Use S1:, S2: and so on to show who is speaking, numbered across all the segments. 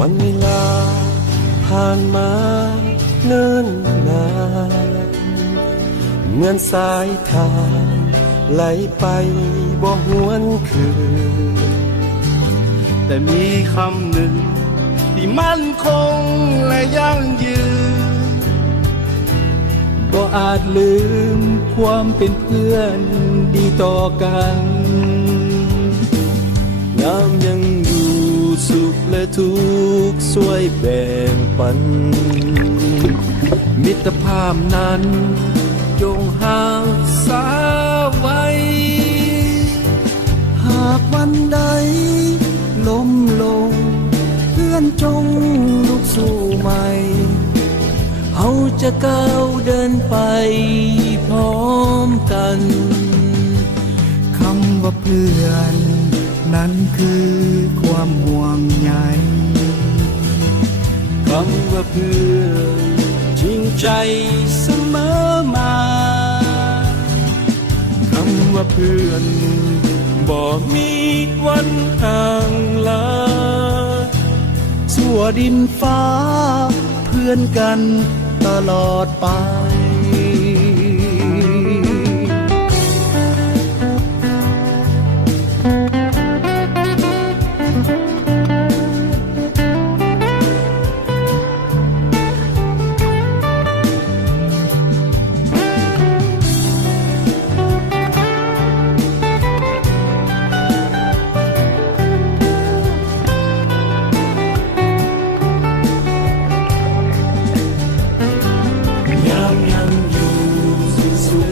S1: วันเวลาผ่านมาเนิ่นนานเหมือนสายทานไหลไปบ่หวนคืน
S2: แต่มีคำหนึ่งที่มั่นคงและยั่งยืนก็อาจลืมความเป็นเพื่อนดีต่อกัน
S1: สุขและทุกข์ช่วยแบ่งปัน มิตรภาพนั้นจงหาสาไว้
S2: หากวันใดล้มลง เพื่อนจงลุกสู้ใหม่
S3: เขาจ
S1: ะก้าว
S3: เดินไปพร
S1: ้อมกัน
S2: คำว่าเพื่อน นั้นคือความห่วงใย
S1: คำว่าเพื่อน
S2: จริงใจเสมอมาค
S3: ำว่าเพื่อนบ่มีวันห่างลา
S2: ชั่วดินฟ้าเพื่อนกันตลอดไป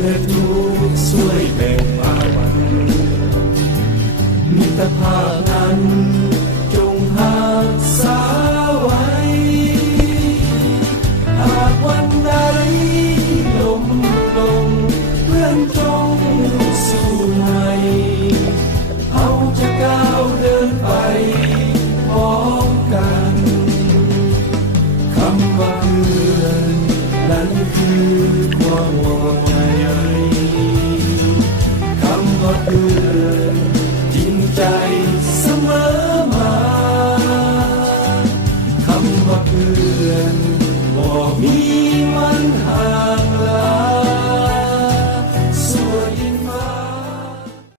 S1: และทุกข์ช่วยแบ่งปันมิตรภาพนั้นจงหากษาไว้ หากวันใดลมลง
S2: เพื่
S3: อนจงส
S1: ู้ใหม่เอาจะก้าวเดินไปพร้อมกันคำว่าเพื่อนนั้นคือ